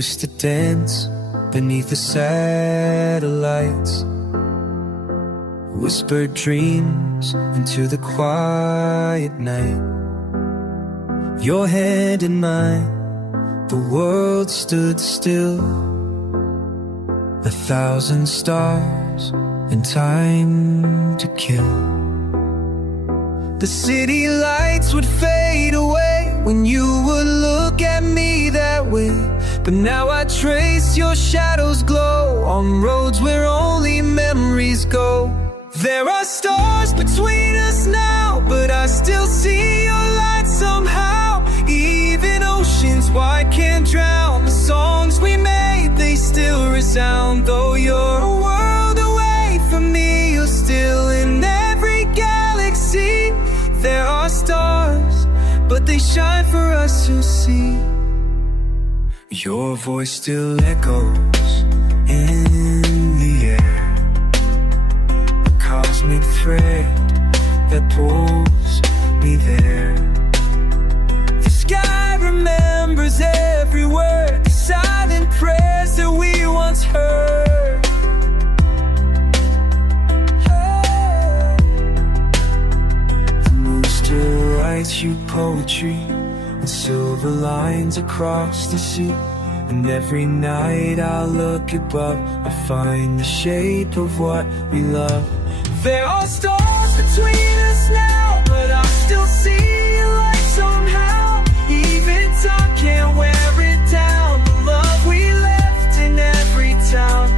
used to dance beneath the satellites, whispered dreams into the quiet night. Your hand in mine, the world stood still. 1,000 stars and time to kill. The city lights would fade away when you would look at me that way. But now I trace your shadows glow on roads where only memories go. There are stars between us now, but I still see your light somehow. Even oceans wide can't drown the songs we made, they still resound. Though you're a world away from me, you're still in every galaxy. There are stars, but they shine for us to see. Your voice still echoes in the air, a cosmic thread that pulls me there. The sky remembers every word, the silent prayers that we once heard. The moon still writes you poetry with silver lines across the sea. And every night I look above, I find the shape of what we love. There are stars between us now, but I still see your light somehow. Even time can't wear it down, the love we left in every town.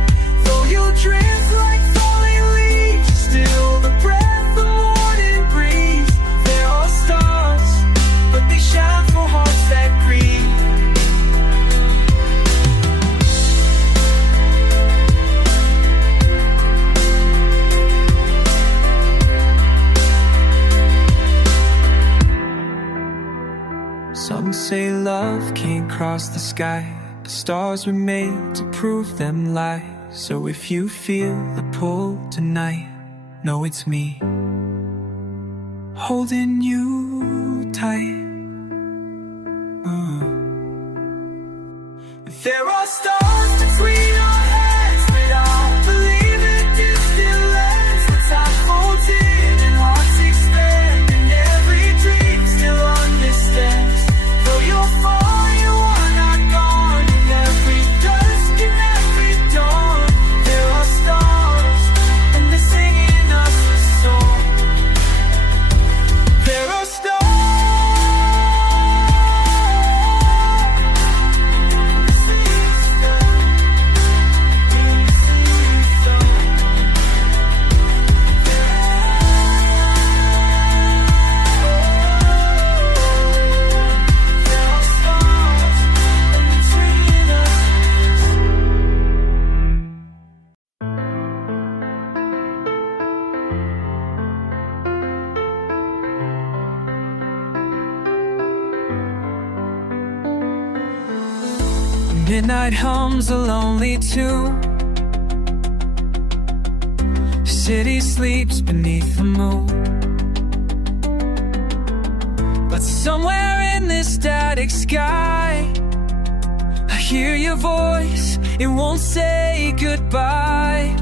Though you'll drift like falling leaves, still the breath the morning breeze. There are stars, but they shine for hearts that grieve. Some say love can't cross the sky, but stars were made to prove them lie. So if you feel the pull tonight, know it's me holding you tight. There are stars between our heads, but I'll believe it distant lands. The time folds in and hearts expand, and every dream still understands. Though you're far, you are not gone. In every dusk and every dawn, there are stars, and they're singing us a song. There are stars. Midnight hums a lonely tune. City sleeps beneath the moon. But somewhere in this static sky, I hear your voice, it won't say goodbye.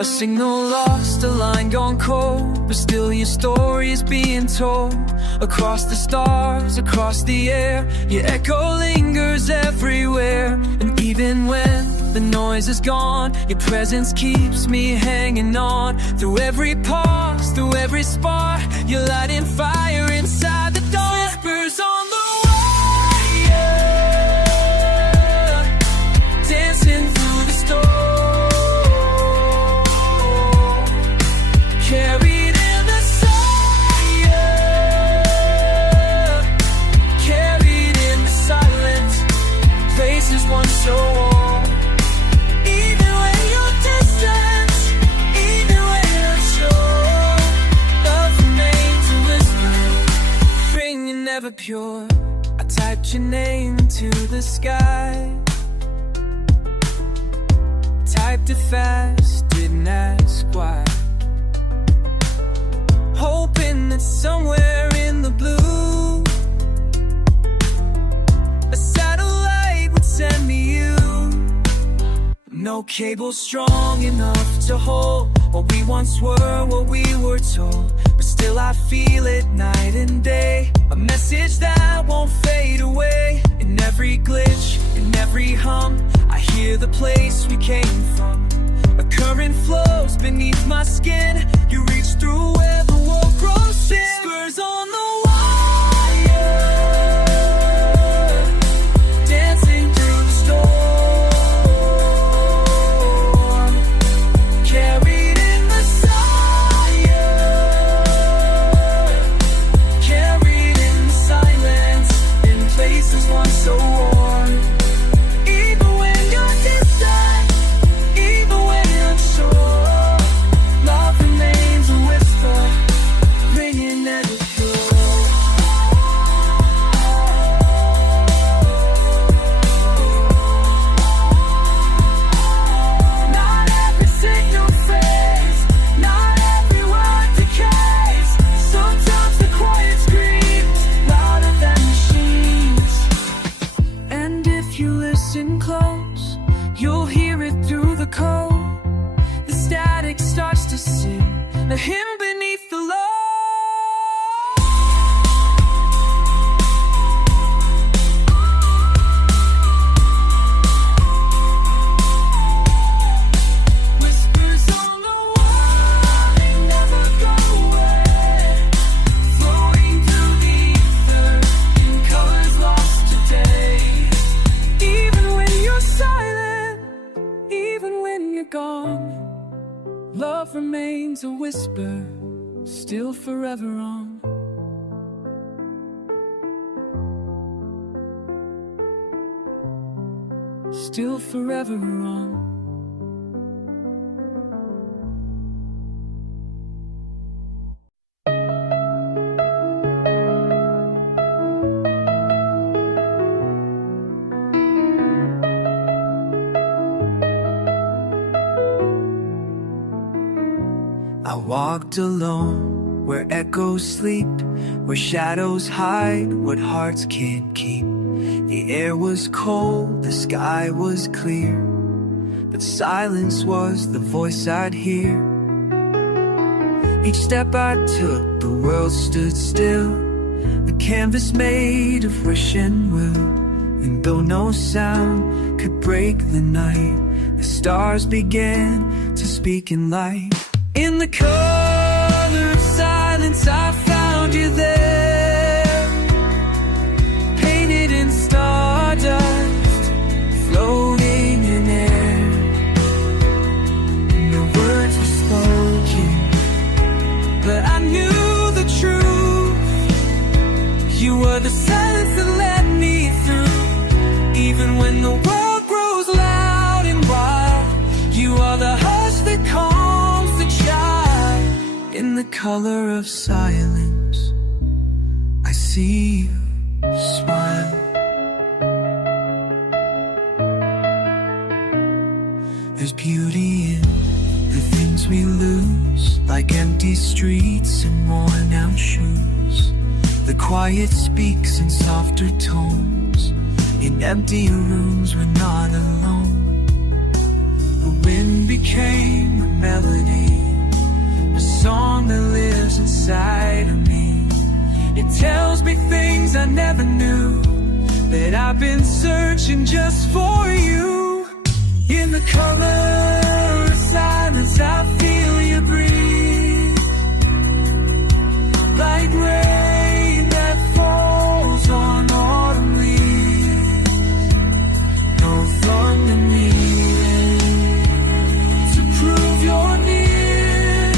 A signal lost, a line gone cold, but still your story is being told. Across the stars, across the air, your echo lingers everywhere. And even when the noise is gone, your presence keeps me hanging on. Through every pause, through every spark, you're lighting fire inside the dark. Whispers on the wire, dancing through the storm, carried in the silence, carried in the silence, places once so warm. Even when you're distant, even when you're sure, love remains a whisper, ringing never pure. I typed your name to the sky, typed it fast, didn't ask why. Hoping that somewhere in the blue, a satellite would send No cable strong enough to hold what we once were, what we were told. But still I feel it night and day, a message that won't fade away. In every glitch, in every hum, I hear the place we came from. A current flows beneath my skin. You reach through where the world grows thin. Spurs on the wire, dancing through the storm, carried in the sire, carried in the silence, in places once so warm. Even when you're distant, even when you're unsure, love remains a whisper, ringing at the door. Not every signal fades, not every word decays. Sometimes the quiet screams louder than machines. And if you listen close, you'll hear it through the code. The static starts to sing, the hymn beneath the low. Whispers on the wall, they never go away, flowing through the ether in colors lost today. Even when you're silent, even when you're gone, love remains a whisper, still forever on. Still forever on. I walked alone where echoes sleep, where shadows hide what hearts can't keep. The air was cold, the sky was clear, but silence was the voice I'd hear. Each step I took, the world stood still, a canvas made of wish and will. And though no sound could break the night, the stars began to speak in light. In the color of silence I found you there, painted in stardust, floating in air. No words were spoken, but I knew the truth. You were the silence that led me through. Even when the world grows loud and wild, you are the hush that calms the child. In the color of silence, I see you smile. There's beauty in the things we lose, like empty streets and worn out shoes. The quiet speaks in softer tones. In empty rooms we're not alone. The wind became a melody, a song that lives inside of me. It tells me things I never knew, that I've been searching just for you. In the color of silence I feel you breathe, like rain that falls on autumn leaves. No thunder needed to prove you're near,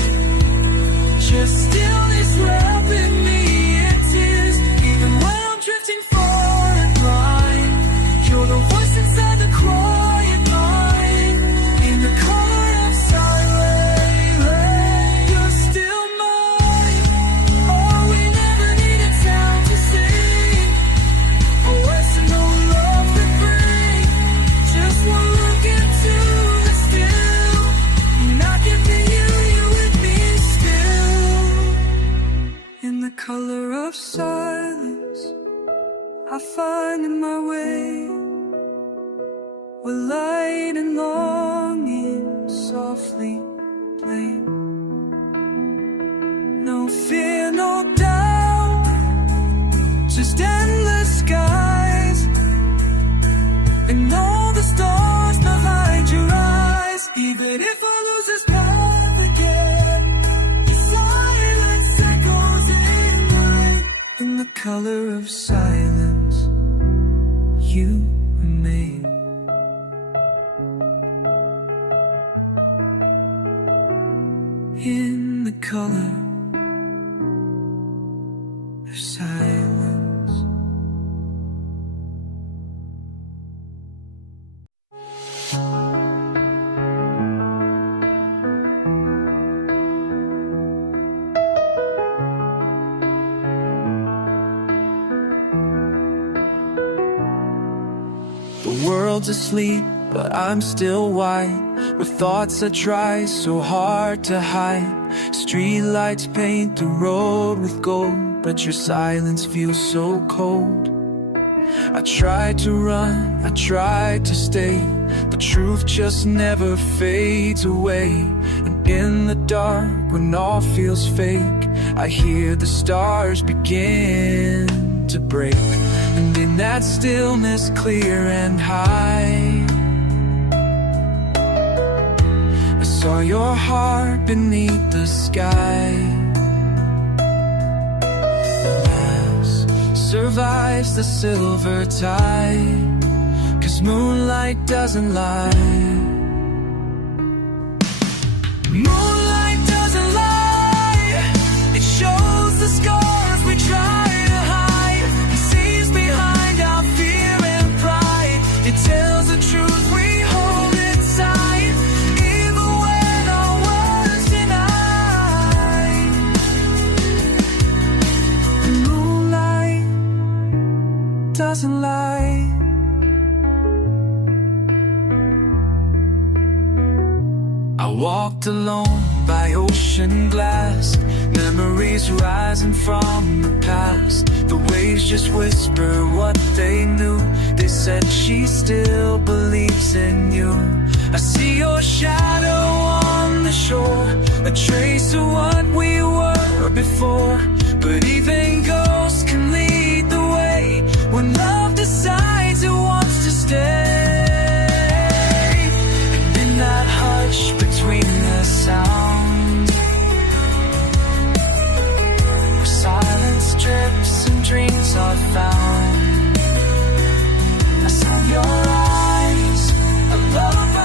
just stillness wrapping me in tears. Even when I'm drifting far and blind, you're the voice inside the quiet mind. In the color of silence, you're still mine. Oh, we never needed sound to sing, a words to know love could bring. Just one look into the still, and I can feel you with me still. In the color of silence, I find in my way, where light and love just endless skies, and all the stars behind your eyes. Even if I lose this path again, the silence echoes in mine. In the color of silence, you remain. In the color of silence. The world's asleep, but I'm still wide, with thoughts that try so hard to hide. Streetlights paint the road with gold, but your silence feels so cold. I tried to run, I tried to stay, but truth just never fades away. And in the dark, when all feels fake, I hear the stars begin to break. And in that stillness clear and high, I saw your heart beneath the sky. Mask survives the silver tide, 'cause moonlight doesn't lie. Moonlight doesn't lie. It shows the scars we try to hide. It sees behind our fear and pride. It tells the truth we hold inside, even when our words deny. Moonlight doesn't lie. I walked alone by ocean glass, memories rising from the past. The waves just whisper what they knew. They said she still believes in you. I see your shadow on the shore, a trace of what we were before. But even ghosts can lead the way when love decides it wants to stay. And in that hush between the sound, where silence drips and dreams are found, I saw your eyes, a lullaby.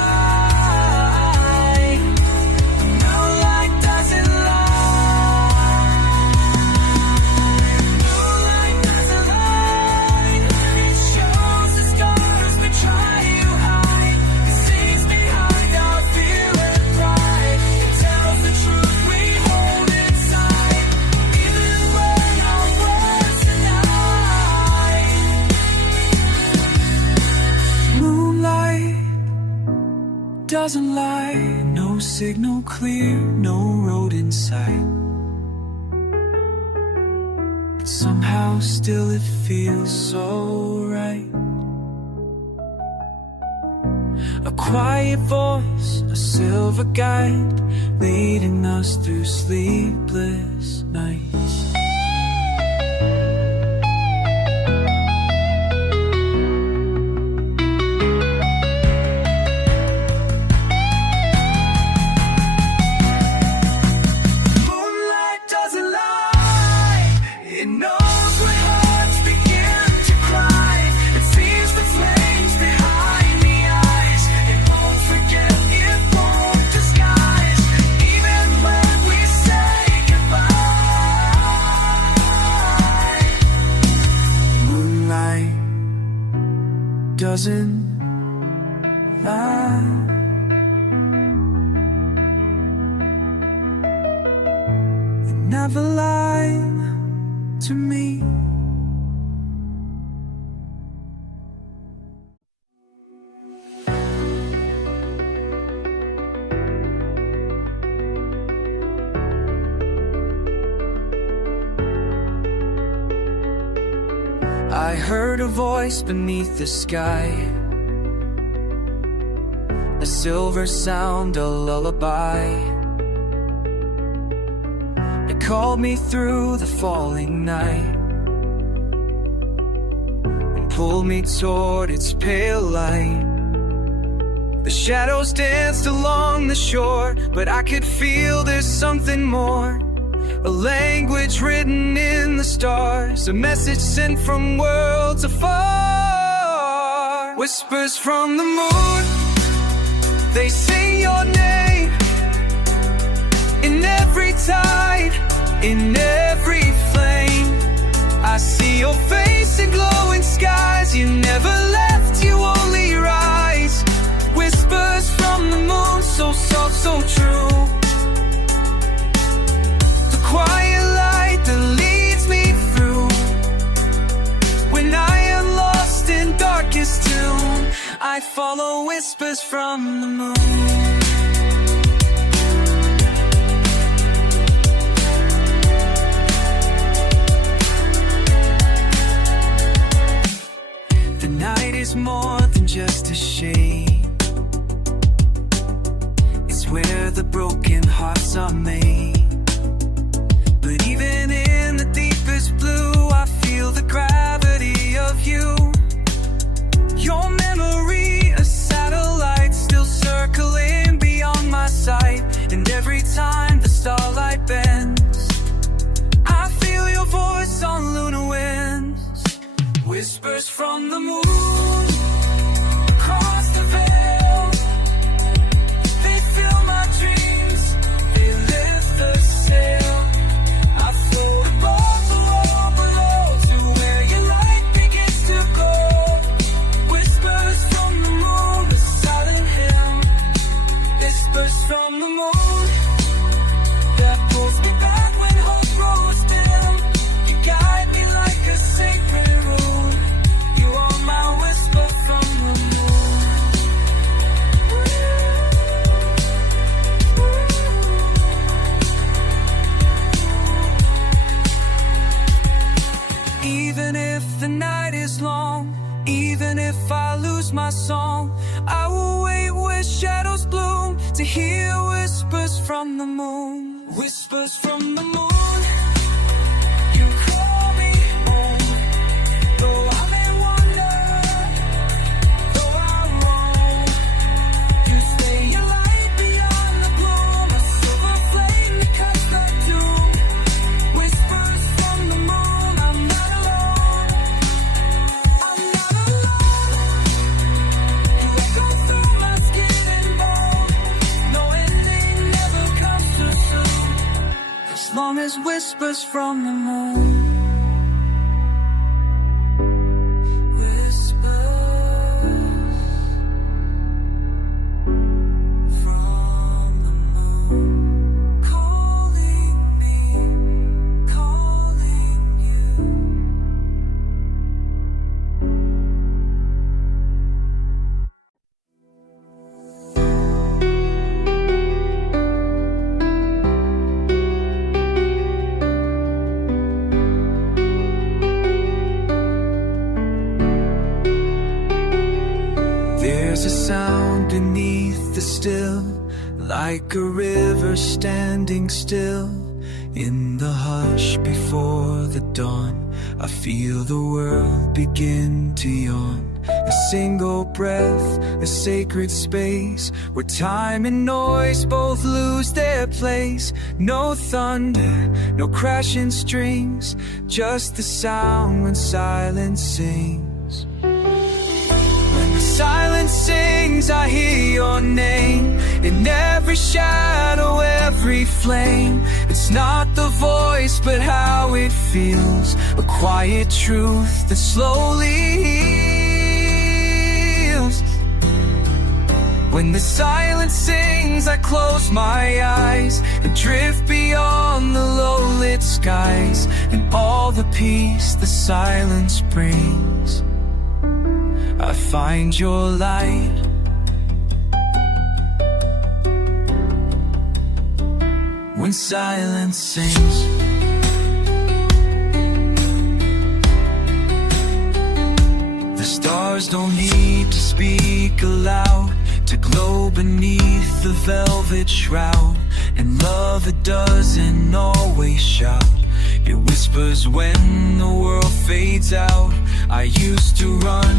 Moonlight doesn't lie. Moonlight doesn't lie. It shows the scars we try to hide. It sees behind our fear and pride. It tells the truth we hold inside, even when our words deny. Moonlight doesn't lie. No signal clear, no road in sight, but somehow still it feels so right. A quiet voice, a silver guide, leading us through sleepless nights. Moonlight doesn't lie. It knows when hearts begin to cry. It sees the flames behind the eyes. It won't forget, it won't disguise, even when we say goodbye. Moonlight doesn't lie. It never lied to me. I heard a voice beneath the sky, a silver sound, a lullaby. It called me through the falling night. pulled me toward its pale light. The shadows danced along the shore, but I could feel there's something more. A language written in the stars, a message sent from worlds afar. Whispers from the moon, they say your name. In every tide, in every flame, I see your face in glowing skies. You never left, you only rise. Whispers from the moon, so soft, so true. The quiet light that leads me through. When I am lost in darkest tomb, I follow whispers from the moon. Is more than just a shade. It's where the broken hearts are made. But even in the deepest blue, I feel the gravity of you. Your memory, a satellite still circling beyond my sight. And every time the starlight bends, I feel your voice on lunar winds. Whispers from the moon, across the veil. They fill my dreams, they lift the sail. I float above, below, to where your light begins to go. Whispers from the moon, a silent hymn. Whispers from the moon, that pulls me back when hope grows dim. You guide me like a sacred rune. You are my whisper from the moon. Even if the night is long, even if I lose my song, I will wait where shadows bloom to hear whispers from the moon. Whispers from the moon. You call me home, though I may wander, though I roam. You stay your light beyond the gloom, a silver flame that cuts the doom. Whispers from the moon, I'm not alone. I'm not alone. You echo through my skin and bone. No ending never comes too soon, as long as whispers from the moon. There's a sound beneath the still, like a river standing still. In the hush before the dawn, I feel the world begin to yawn. A single breath, a sacred space, where time and noise both lose their place. No thunder, no crashing strings, just the sound when silence sings. When the silence sings, I hear your name. In every shadow, every flame. It's not the voice, but how it feels. A quiet truth that slowly heals. When the silence sings, I close my eyes and drift beyond the low-lit skies, and all the peace the silence brings. I find your light. When silence sings, the stars don't need to speak aloud to glow beneath the velvet shroud. And love, it doesn't always shout, it whispers when the world fades out. I used to run,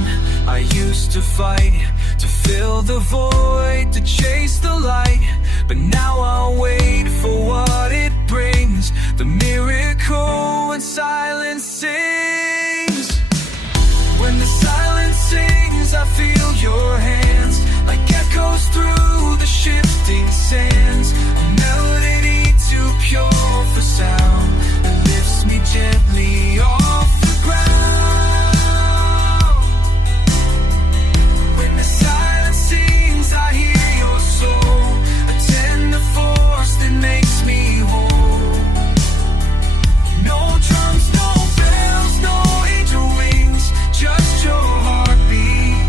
I used to fight, to fill the void, to chase the light. But now I'll wait for what it brings, the miracle when silence sings. When the silence sings, I feel your hands, like echoes through the shifting sands. A melody too pure for sound, that lifts me gently off the ground. When the silence sings, I hear your soul, a tender force that makes me whole. No drums, no bells, no angel wings, just your heartbeat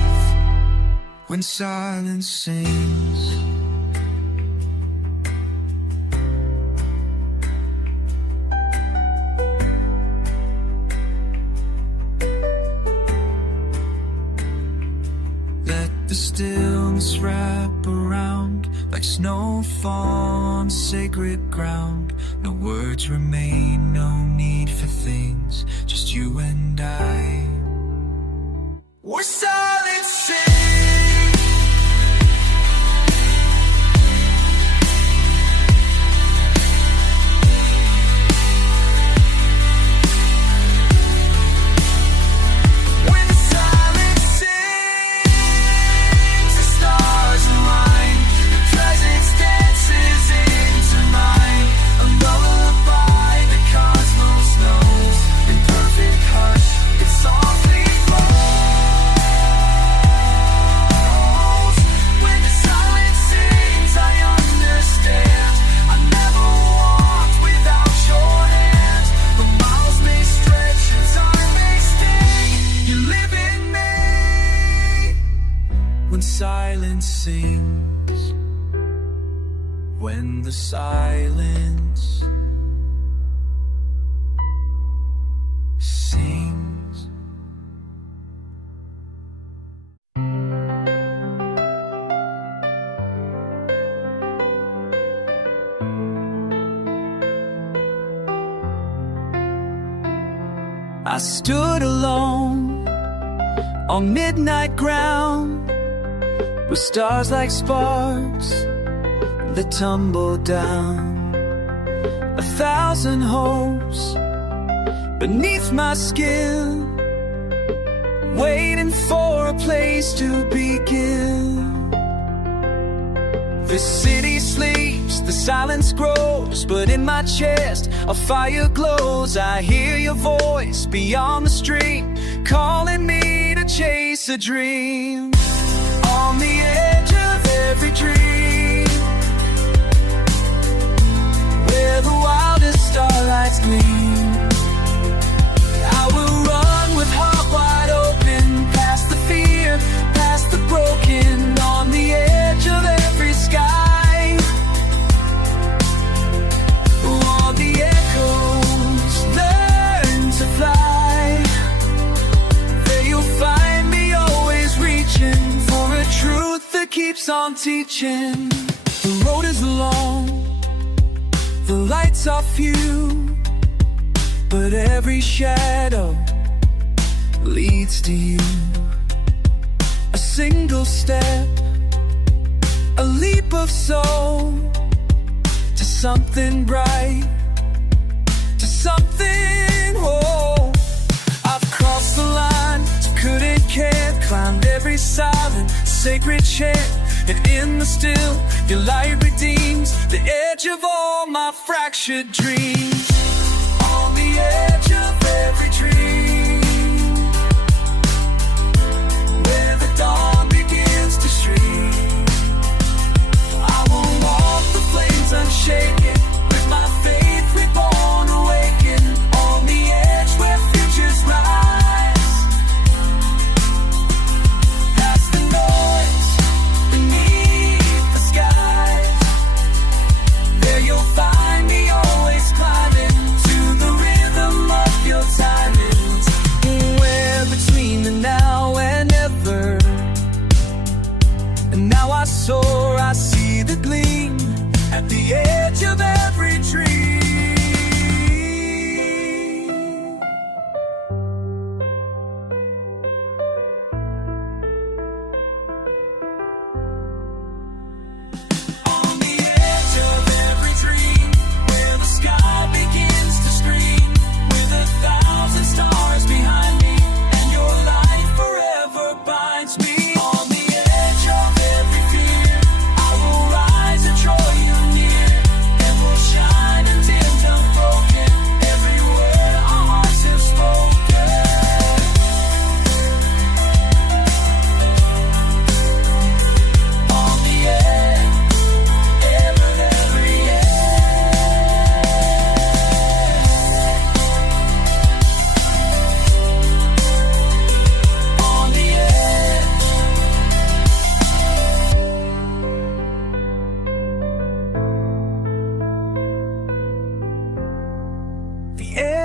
when silence sings. The stillness wrap around, like snow fall on sacred ground. No words remain, no need for things, just you and I. We're silent sing. Silence sings. When the silence sings. I stood alone on midnight ground, with stars like sparks that tumble down. 1,000 hopes beneath my skin, waiting for a place to begin. This city sleeps, the silence grows, but in my chest a fire glows. I hear your voice beyond the stream, calling me to chase a dream. On the edge of every dream, where the wildest starlights gleam, I will run with heart wide open, past the fear, past the broken. On the edge of every sky, all the echoes learn to fly. There you'll find me, always reaching for a truth that keeps on teaching. The road is long, the lights are few, but every shadow leads to you. A single step, a leap of soul, to something bright, to something whole. I've crossed the line, couldn't care, climbed every silent, sacred chair, and in the still, your light redeems the edge of all my fractured dreams. On the edge of every dream, where the dawn begins to stream, I will walk the flames unshaken, with my faith reborn, awaken. On the edge where futures rise, past the noise, beneath the skies. There you'll find me, always climbing to the rhythm of your timing.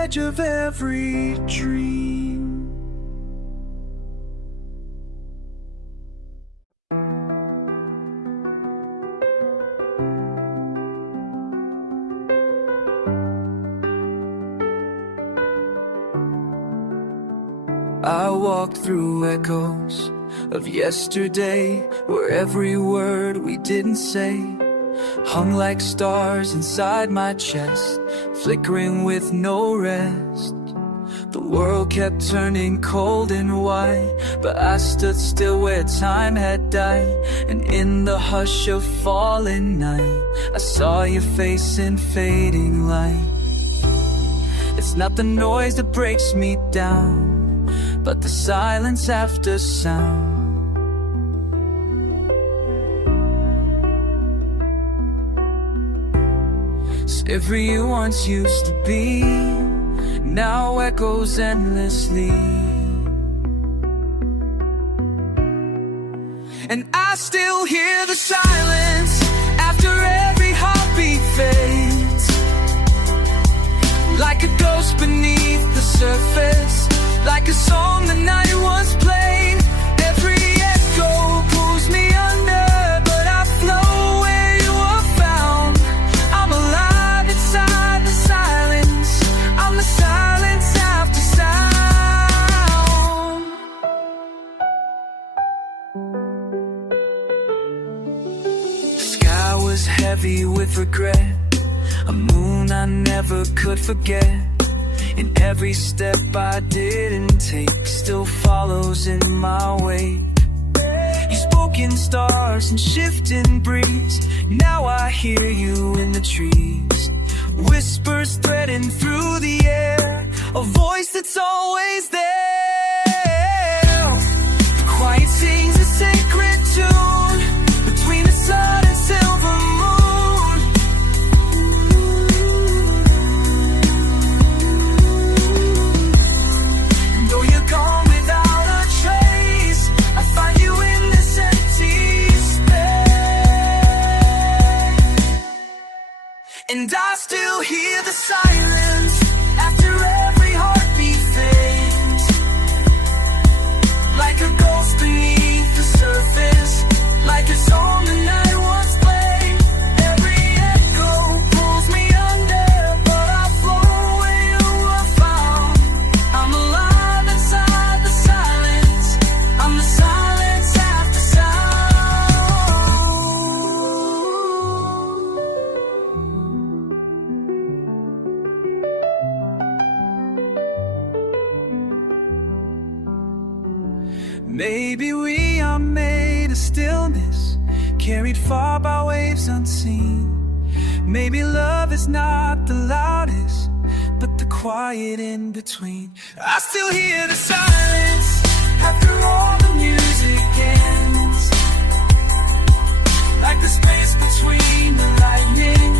edge of every dream. I walked through echoes of yesterday, where every word we didn't say hung like stars inside my chest, flickering with no rest. The world kept turning cold and white, but I stood still where time had died. And in the hush of falling night, I saw your face in fading light. It's not the noise that breaks me down, but the silence after sound. So every once used to be, now echoes endlessly. And I still hear the silence after every heartbeat fades, like a ghost beneath the surface, like a song the night once played. Every echo pulls me under, but I flow where you are found. I'm alive inside the silence, I'm the silence after sound. The sky was heavy with regret, a moon I never could forget. And every step I didn't take still follows in my wake. You spoke in stars and shifting breeze, now I hear you in the trees. Whispers threading through the air, a voice that's always there. The quiet sings a sacred tune between the sun and silver moon. And I still hear the silence after every heartbeat fades, like a ghost beneath the surface, like a song the night once played. Every echo pulls me under, but I flow where you are found. I'm alive inside the silence, I'm the silence after sound. Maybe we are made of stillness, carried far by waves unseen. Maybe love is not the loudest, but the quiet in between. I still hear the silence after all the music ends, like the space between the lightning,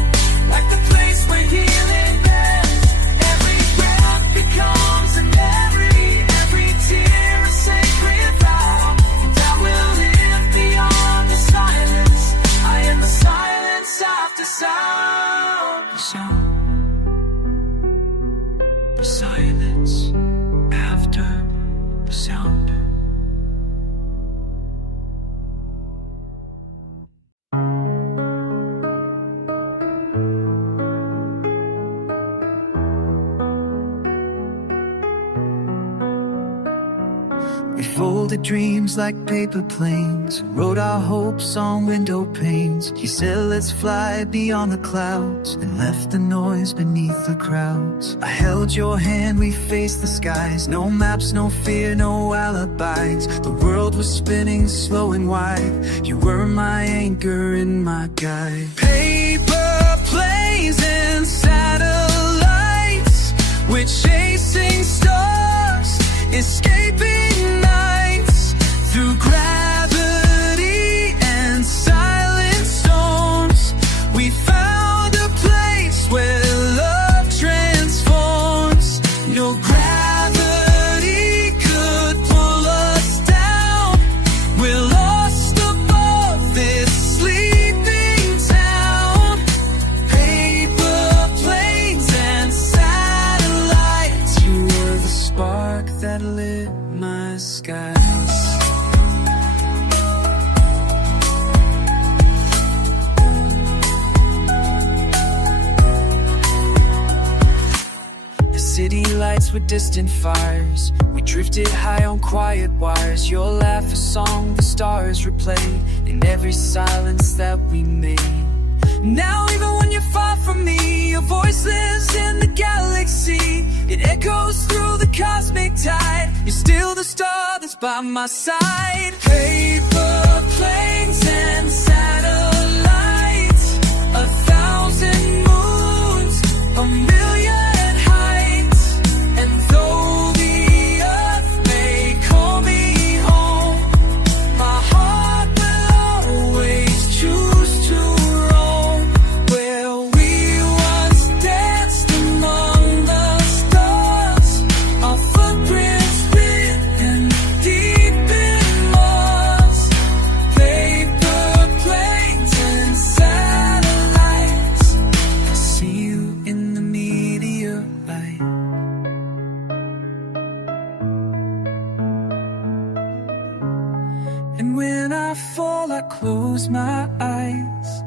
like the place where healing ends. Every breath becomes an every tear a sacred vow. And I will live beyond the silence, I am the silence after sound. The silence after the sound. We folded dreams like paper planes, wrote our hopes on window panes. You said let's fly beyond the clouds, and left the noise beneath the crowds. I held your hand, we faced the skies. No maps, no fear, no alibis. The world was spinning slow and wide. You were my anchor and my guide. Paper planes and satellites, we're chasing stars, escaping nights through gravity and silent storms. We found a place where love transforms. No gravity could pull us down. We're lost above this sleeping town. nights with distant fires. We drifted high on quiet wires. Your laugh a song the stars replay in every silence that we made. Now even when you're far from me, your voice lives in the galaxy. It echoes through the cosmic tide. You're still the star that's by my side. Paper planes and satellites, 1,000 moons, a million heights. And though the earth may call me home, my heart will always choose to roam where we once danced among the stars. Our footprints written deep in Mars. Paper planes and satellites, I see you in the meteorite. And when I fall, I close my eyes.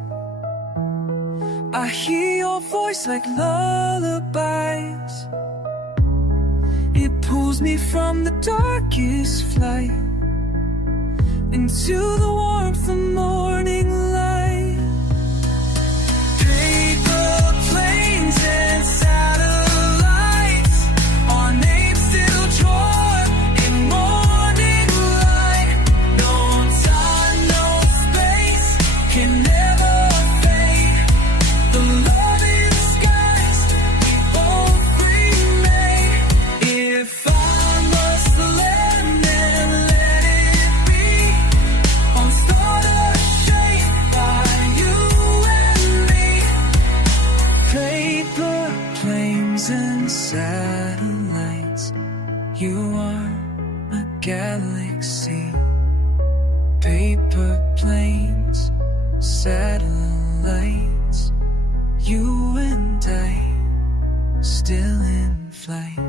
I hear your voice like lullabies. It pulls me from the darkest flight into the warmth of morning light. Paper planes and satellites, our names still drawn in morning light. No time, no space can never fade. The love in the skies, we both remain. If I must land and let it be, on stardust shaped by you and me. Paper planes and satellites, you are a galaxy. Paper planes, satellites, you and I, still in flight.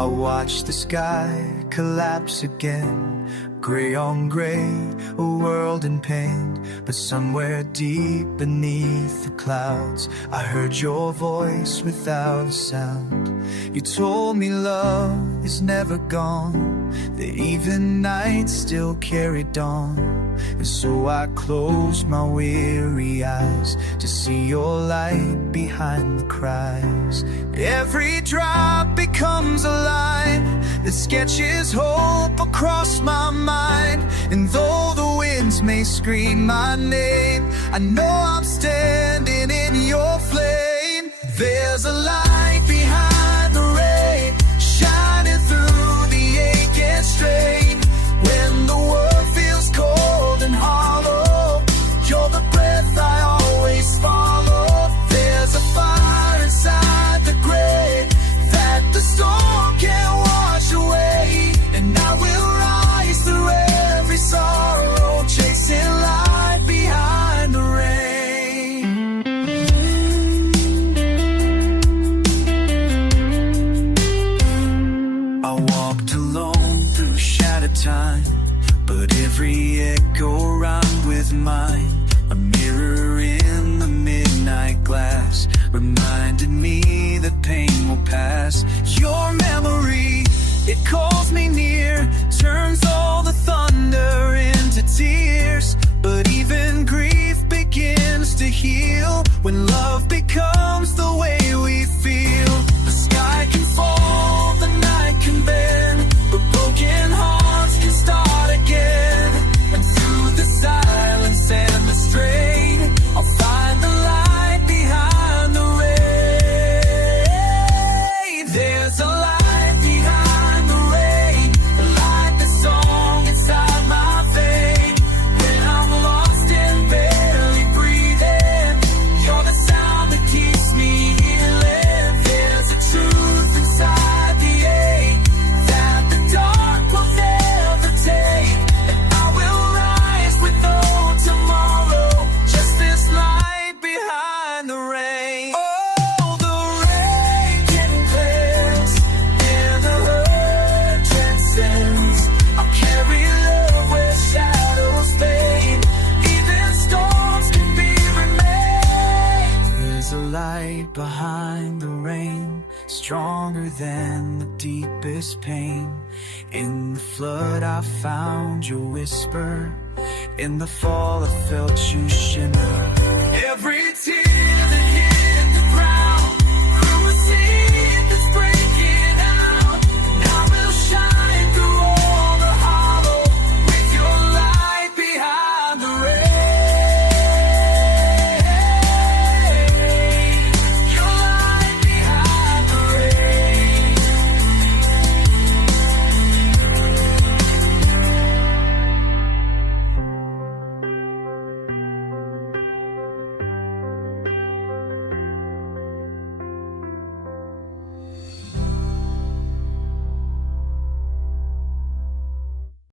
I watch the sky collapse again, gray on gray, a world in pain. But somewhere deep beneath the clouds, I heard your voice without a sound. You told me love is never gone, that even nights still carry dawn. And so I close my weary eyes to see your light behind the cries. Every drop becomes a line that sketches hope across my mind. And though the winds may scream my name, I know I'm standing in your flame. There's a light behind the rain, shining through the ache and strain. When the world feels cold and hollow, you're the breath I always follow. There's a fire inside the gray that the storm can't wash away. And I will rise through every sorrow, chasing light behind the rain. I walked alone through shattered time, but every echo rhymed with mine. A mirror in the midnight glass reminded me that pain will pass. Your memory, it calls me near, turns all the thunder into tears. But even grief begins to heal when love becomes the way we feel. The sky can fall, the night can bend, but broken hearts can start again. And through the silence and the strain, I'll find the light behind the rain. There's a light behind the rain, like the song inside my vein. When I'm lost and barely breathing, you're the sound that keeps me deepest pain. In the flood I found your whisper. In the fall I felt you shimmer. Every